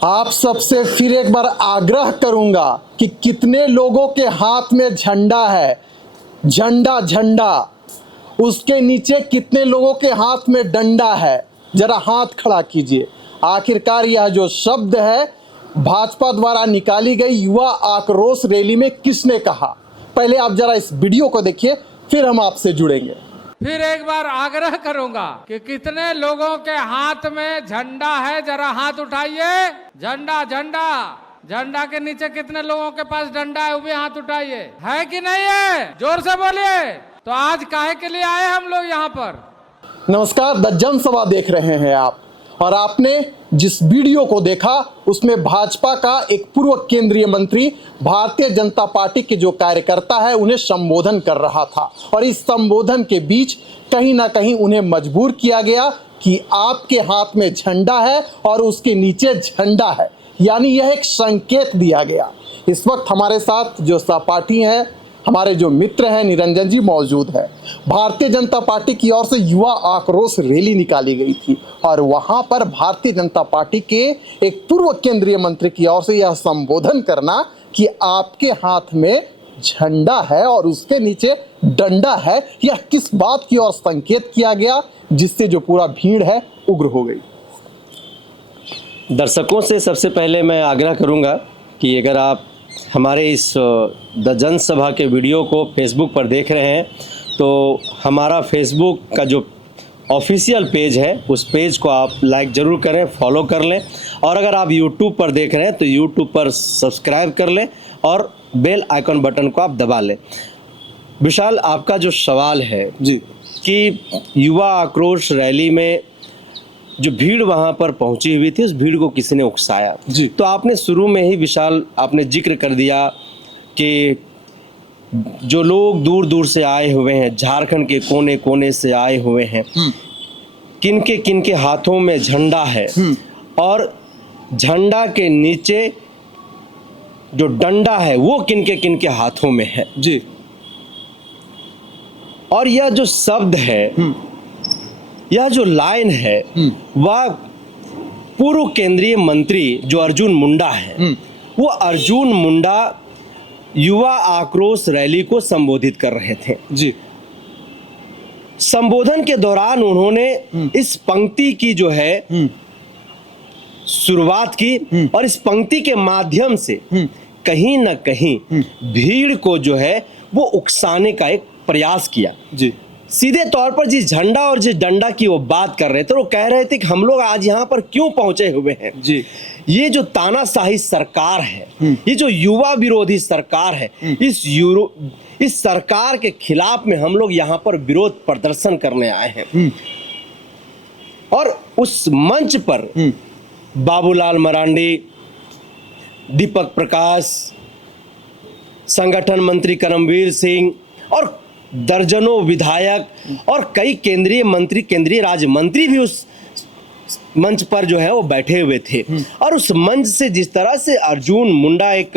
आप सबसे फिर एक बार आग्रह करूंगा कि कितने लोगों के हाथ में झंडा है, झंडा झंडा, उसके नीचे कितने लोगों के हाथ में डंडा है, जरा हाथ खड़ा कीजिए। आखिरकार यह जो शब्द है भाजपा द्वारा निकाली गई युवा आक्रोश रैली में किसने कहा? पहले आप जरा इस वीडियो को देखिए, फिर हम आपसे जुड़ेंगे। फिर एक बार आग्रह करूंगा कि कितने लोगों के हाथ में झंडा है, जरा हाथ उठाइए। झंडा झंडा, झंडा के नीचे कितने लोगों के पास डंडा है, वो भी हाथ उठाइए। है कि नहीं है? जोर से बोलिए। तो आज काहे के लिए आए हम लोग यहाँ पर? नमस्कार, द जनसभा देख रहे हैं आप, और आपने जिस वीडियो को देखा उसमें भाजपा का एक पूर्व केंद्रीय मंत्री भारतीय जनता पार्टी के जो कार्यकर्ता है उन्हें संबोधन कर रहा था, और इस संबोधन के बीच कहीं ना कहीं उन्हें मजबूर किया गया कि आपके हाथ में झंडा है और उसके नीचे झंडा है, यानी यह एक संकेत दिया गया। इस वक्त हमारे साथ जो सहपाठी हैं, हमारे जो मित्र हैं, निरंजन जी मौजूद है। भारतीय जनता पार्टी की ओर से युवा आक्रोश रैली निकाली गई थी और वहां पर भारतीय जनता पार्टी के एक पूर्व केंद्रीय मंत्री की ओर से यह संबोधन करना कि आपके हाथ में झंडा है और उसके नीचे डंडा है, यह किस बात की ओर संकेत किया गया जिससे जो पूरा भीड़ है उग्र हो गई। दर्शकों से सबसे पहले मैं आग्रह करूंगा कि अगर आप हमारे इस द जनसभा के वीडियो को फेसबुक पर देख रहे हैं तो हमारा फेसबुक का जो ऑफिशियल पेज है उस पेज को आप लाइक ज़रूर करें, फॉलो कर लें, और अगर आप यूट्यूब पर देख रहे हैं तो यूट्यूब पर सब्सक्राइब कर लें और बेल आइकन बटन को आप दबा लें। विशाल, आपका जो सवाल है जी कि युवा आक्रोश रैली में जो भीड़ वहां पर पहुंची हुई थी उस भीड़ को किसी ने उकसाया जी, तो आपने शुरू में ही विशाल आपने जिक्र कर दिया कि जो लोग दूर दूर से आए हुए हैं, झारखंड के कोने कोने से आए हुए हैं, किनके हाथों में झंडा है और झंडा के नीचे जो डंडा है वो किनके हाथों में है जी, और यह जो शब्द है, यह जो लाइन है, वह पूर्व केंद्रीय मंत्री जो अर्जुन मुंडा है, वो अर्जुन मुंडा युवा आक्रोश रैली को संबोधित कर रहे थे। जी, संबोधन के दौरान उन्होंने इस पंक्ति की जो है शुरुआत की और इस पंक्ति के माध्यम से कहीं ना कहीं भीड़ को जो है वो उकसाने का एक प्रयास किया। जी, सीधे तौर पर जिस झंडा और जिस डंडा की वो बात कर रहे थे, वो कह रहे थे कि हम लोग आज यहाँ पर क्यों पहुंचे हुए हैं। जी, ये जो तानाशाही सरकार है, ये जो युवा विरोधी सरकार है, इस सरकार के खिलाफ में हम लोग यहाँ पर विरोध प्रदर्शन करने आए हैं। और उस मंच पर बाबूलाल मरांडी, दीपक प्रकाश, संगठन मंत्री करमवीर सिंह और दर्जनों विधायक और कई केंद्रीय मंत्री, केंद्रीय राज्य मंत्री भी उस मंच पर जो है वो बैठे हुए थे। और उस मंच से जिस तरह से अर्जुन मुंडा एक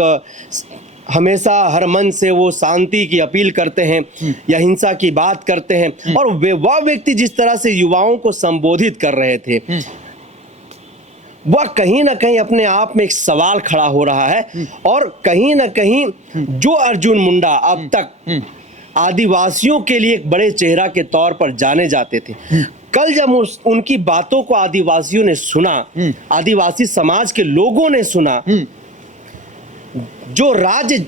हमेशा हर मंच से वो शांति की अपील करते हैं या हिंसा की बात करते हैं, और वह व्यक्ति जिस तरह से युवाओं को संबोधित कर रहे थे, वह कहीं ना कहीं अपने आप में एक सवाल खड़ा हो रहा है। और कहीं ना कहीं जो अर्जुन मुंडा अब तक आदिवासियों के लिए एक बड़े चेहरा के तौर पर जाने जाते थे, कल जब उनकी बातों को आदिवासियों ने सुना, आदिवासी समाज के लोगों ने सुना, जो राज्य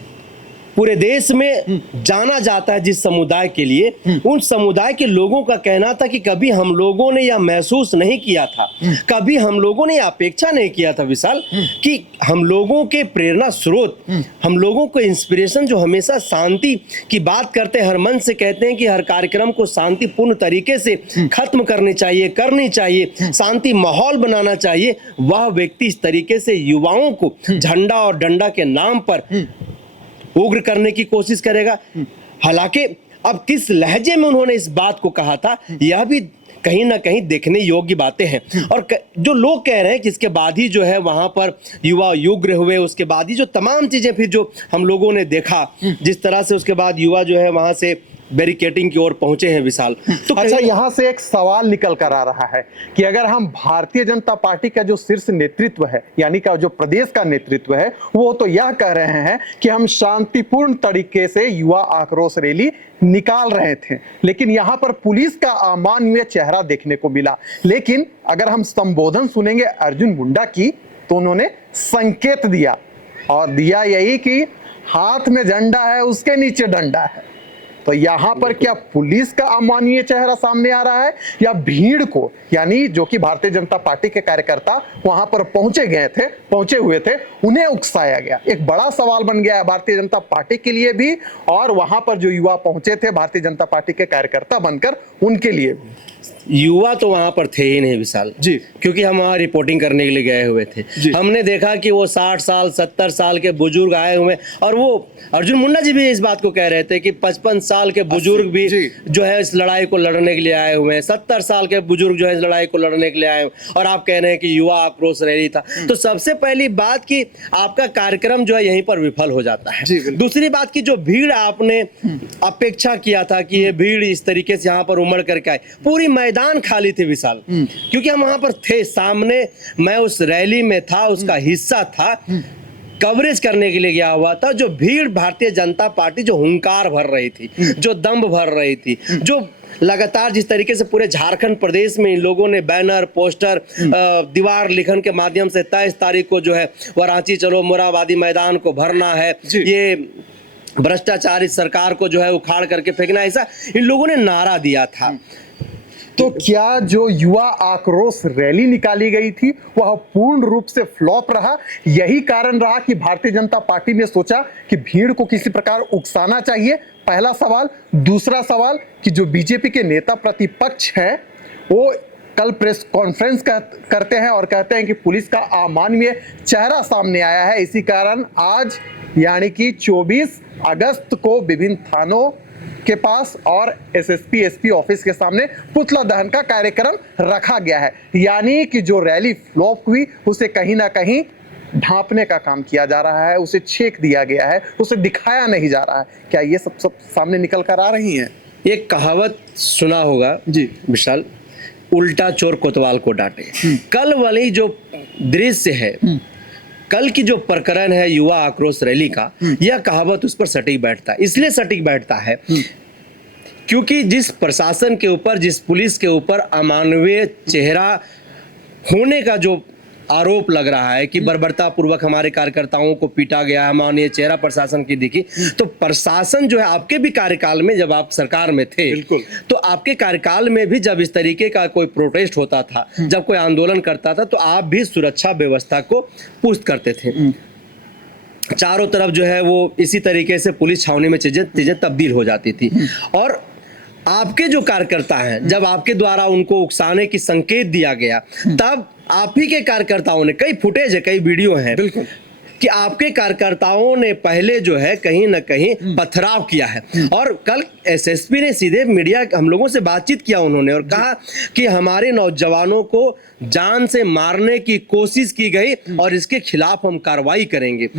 पूरे देश में जाना जाता है जिस समुदाय के लिए, उन समुदाय के लोगों का कहना था कि कभी हम लोगों ने यह महसूस नहीं किया था, कभी हम लोगों ने अपेक्षा नहीं किया था विशाल, कि हम लोगों के प्रेरणा स्रोत, हम लोगों को इंस्पिरेशन जो हमेशा शांति की बात करते हैं, हर मन से कहते हैं कि हर कार्यक्रम को शांतिपूर्ण तरीके से खत्म करनी चाहिए, शांति माहौल बनाना चाहिए, वह व्यक्ति इस तरीके से युवाओं को झंडा और डंडा के नाम पर उग्र करने की कोशिश करेगा। हालांकि अब किस लहजे में उन्होंने इस बात को कहा था, यह भी कहीं ना कहीं देखने योग्य बातें हैं। और जो लोग कह रहे हैं कि इसके बाद ही जो है वहां पर युवा उग्र हुए, उसके बाद ही जो तमाम चीजें फिर जो हम लोगों ने देखा, जिस तरह से उसके बाद युवा जो है वहां से बैरिकेडिंग की ओर पहुंचे हैं विशाल। तो अच्छा, यहाँ से एक सवाल निकल कर आ रहा है कि अगर हम भारतीय जनता पार्टी का जो शीर्ष नेतृत्व है, यानी का जो प्रदेश का नेतृत्व है, वो तो यह कह रहे हैं कि हम शांतिपूर्ण तरीके से युवा आक्रोश रैली निकाल रहे थे, लेकिन यहाँ पर पुलिस का अमानवीय चेहरा देखने को मिला। लेकिन अगर हम संबोधन सुनेंगे अर्जुन मुंडा की, तो उन्होंने संकेत दिया और दिया यही कि हाथ में झंडा है, उसके नीचे डंडा है। तो यहाँ पर क्या पुलिस का अमानवीय चेहरा सामने आ रहा है या भीड़ को, यानी जो कि भारतीय जनता पार्टी के कार्यकर्ता वहां पर पहुंचे हुए थे, उन्हें उकसाया गया? एक बड़ा सवाल बन गया है भारतीय जनता पार्टी के लिए भी, और वहां पर जो युवा पहुंचे थे भारतीय जनता पार्टी के कार्यकर्ता बनकर, उनके लिए भी। युवा तो वहां पर थे ही नहीं विशाल जी, क्योंकि हम वहां रिपोर्टिंग करने के लिए गए हुए थे। हमने देखा कि वो 60 साल 70 साल के बुजुर्ग आए हुए, और वो अर्जुन मुंडा जी भी इस बात को कह रहे थे कि 55 साल के बुजुर्ग भी जो है इस लड़ाई को लड़ने के लिए आए हुए हैं, 70 साल के बुजुर्ग जो है इस लड़ाई को लड़ने के लिए आए हुए, और आप कह रहे हैं कि युवा आक्रोश रैली था। तो सबसे पहली बात कि आपका कार्यक्रम जो है यहीं पर विफल हो जाता है। दूसरी बात की जो भीड़ आपने अपेक्षा किया था कि ये भीड़ इस तरीके से यहाँ पर उमड़ करके आए, पूरी मैदान खाली थे विशाल, क्योंकि हम वहां पर थे, सामने मैं उस रैली में था, उसका हिस्सा था, कवरेज करने के लिए गया हुआ था। जो भीड़ भारतीय जनता पार्टी जो हुंकार भर रही थी, जो दम्भ भर रही थी, जो लगातार जिस तरीके से पूरे झारखंड प्रदेश में इन लोगों ने बैनर पोस्टर दीवार लिखन के माध्यम से 23 तारीख को जो है वह रांची चलो मोरहाबादी मैदान को भरना है, ये भ्रष्टाचारी सरकार को जो है उखाड़ करके फेंकना, ऐसा इन लोगों ने नारा दिया था। तो क्या जो युवा आक्रोश रैली निकाली गई थी वह पूर्ण रूप से फ्लॉप रहा? यही कारण रहा कि भारतीय जनता पार्टी ने सोचा कि भीड़ को किसी प्रकार उकसाना चाहिए? पहला सवाल। दूसरा सवाल कि जो बीजेपी के नेता प्रतिपक्ष हैं वो कल प्रेस कॉन्फ्रेंस करते हैं और कहते हैं कि पुलिस का अमानवीय चेहरा सामने आया है, इसी कारण आज यानी कि 24 अगस्त को विभिन्न थानों के पास और एसएसपी एसपी ऑफिस के सामने पुतला दहन का कार्यक्रम रखा गया है। यानी कि जो रैली फ्लॉप हुई उसे कहीं ना कहीं ढांपने का काम किया जा रहा है, उसे छेक दिया गया है, उसे दिखाया नहीं जा रहा है। क्या ये सब सामने निकल कर आ रही है? एक कहावत सुना होगा जी विशाल, उल्टा चोर कोतवाल को डांटे। कल वाली जो दृश्य है, कल की जो प्रकरण है युवा आक्रोश रैली का, यह कहावत उस पर सटीक बैठता है। इसलिए सटीक बैठता है क्योंकि जिस प्रशासन के ऊपर, जिस पुलिस के ऊपर अमानवीय चेहरा होने का जो आरोप लग रहा है कि बर्बरता पूर्वक हमारे कार्यकर्ताओं को पीटा गया, अमानवीय चेहरा प्रशासन की दिखी, तो प्रशासन जो है आपके भी कार्यकाल में जब आप सरकार में थे, तो आपके कार्यकाल में भी जब इस तरीके का कोई प्रोटेस्ट होता था, जब कोई आंदोलन करता था, तो आप भी सुरक्षा व्यवस्था को पुष्ट करते थे। चारों तरफ जो है वो इसी तरीके से पुलिस छावनी में चीजें तब्दील हो जाती थी। और आपके जो कार्यकर्ता हैं, जब आपके द्वारा उनको उकसाने की संकेत दिया गया, तब आप ही के कार्यकर्ताओं ने, कई फुटेज है, कई वीडियो हैं कि आपके कार्यकर्ताओं ने पहले जो है कहीं ना कहीं पथराव किया है। और कल एसएसपी ने सीधे मीडिया हम लोगों से बातचीत किया उन्होंने, और कहा कि हमारे नौजवानों को जान से मारने की कोशिश की गई और इसके खिलाफ हम कार्रवाई करेंगे।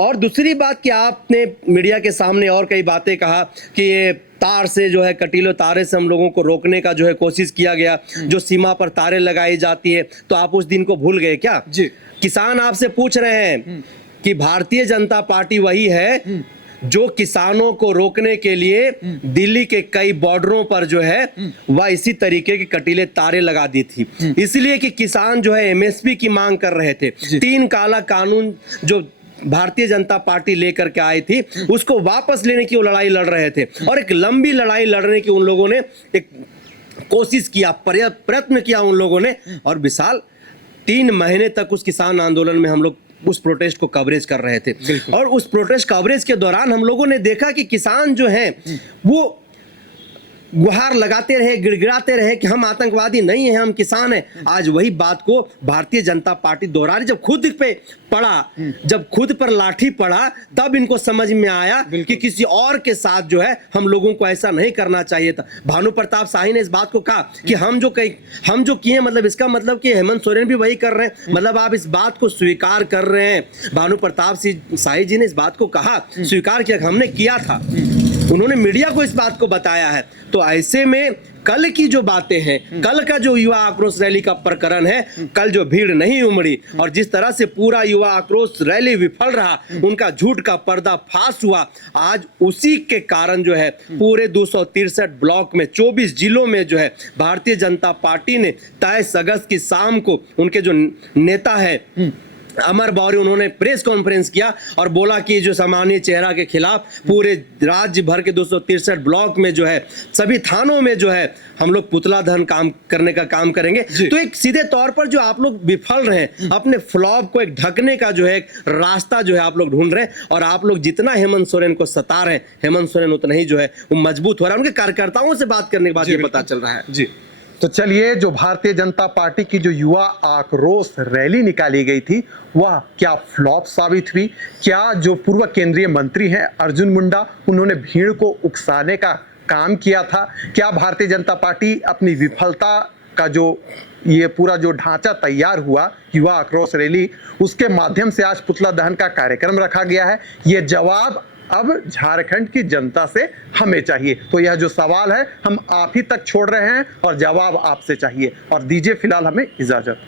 और दूसरी बात कि आपने मीडिया के सामने और कई बातें कहा कि ये तार से जो है, कटीले तारे से हम लोगों को रोकने का जो है कोशिश किया गया, जो सीमा पर तारे लगाई जाती है, तो आप उस दिन को भूल गए क्या? जी। किसान आपसे पूछ रहे हैं कि भारतीय जनता पार्टी वही है जो किसानों को रोकने के लिए दिल्ली के कई बॉर्डरों पर जो है वह इसी तरीके के कटीले तारे लगा दी थी, इसलिए कि किसान जो है एमएसपी की मांग कर रहे थे। 3 काला कानून जो भारतीय जनता पार्टी लेकर के आई थी, उसको वापस लेने की वो लड़ाई लड़ रहे थे, और एक लंबी लड़ाई लड़ने की उन लोगों ने एक कोशिश किया, प्रयत्न किया उन लोगों ने। और विशाल 3 महीने तक उस किसान आंदोलन में हम लोग उस प्रोटेस्ट को कवरेज कर रहे थे, और उस प्रोटेस्ट कवरेज के दौरान हम लोगों ने देखा कि किसान जो हैं वो गुहार लगाते रहे, गिड़गिड़ाते रहे कि हम आतंकवादी नहीं हैं, हम किसान हैं। आज वही बात को भारतीय जनता पार्टी दोहरा रही। जब खुद पे पड़ा, जब खुद पर लाठी पड़ा, तब इनको समझ में आया कि किसी और के साथ जो है हम लोगों को ऐसा नहीं करना चाहिए था। भानु प्रताप शाही ने इस बात को कहा कि हम जो किए, मतलब इसका मतलब कि हेमंत सोरेन भी वही कर रहे हैं, मतलब आप इस बात को स्वीकार कर रहे हैं। भानु प्रताप शाही जी ने इस बात को कहा, स्वीकार किया, हमने किया था। उन्होंने मीडिया को इस बात को बताया है। तो ऐसे में कल की जो बातें हैं, कल का जो युवा आक्रोश रैली का प्रकरण है, कल जो भीड़ नहीं उमड़ी और जिस तरह से पूरा युवा आक्रोश रैली विफल रहा, उनका झूठ का पर्दाफाश हुआ, आज उसी के कारण जो है पूरे 263 ब्लॉक में 24 जिलों में जो है भारतीय जनता पार्टी ने 23 अगस्त की शाम को उनके जो नेता है अमर मौर्य, उन्होंने प्रेस कॉन्फ्रेंस किया और बोला कि जो सामान्य चेहरा के खिलाफ पूरे राज्य भर के 263 ब्लॉक में जो है सभी थानों में जो है हम लोग पुतला दहन काम करने का काम करेंगे। तो एक सीधे तौर पर जो आप लोग विफल रहे हैं, अपने फ्लॉप को एक ढकने का जो है एक रास्ता जो है आप लोग ढूंढ रहे हैं, और आप लोग जितना हेमंत सोरेन को सता रहे हैं, हेमंत सोरेन उतना ही जो है वो मजबूत हो रहा है। उनके कार्यकर्ताओं से बात करने के बाद ये पता चल रहा है। जी, तो चलिए, जो भारतीय जनता पार्टी की जो युवा आक्रोश रैली निकाली गई थी वह क्या फ्लॉप साबित हुई? क्या जो पूर्व केंद्रीय मंत्री हैं अर्जुन मुंडा, उन्होंने भीड़ को उकसाने का काम किया था? क्या भारतीय जनता पार्टी अपनी विफलता का जो ये पूरा जो ढांचा तैयार हुआ युवा आक्रोश रैली, उसके माध्यम से आज पुतला दहन का कार्यक्रम रखा गया है? ये जवाब अब झारखंड की जनता से हमें चाहिए। तो यह जो सवाल है हम आप ही तक छोड़ रहे हैं और जवाब आपसे चाहिए। और दीजिए फिलहाल हमें इजाजत।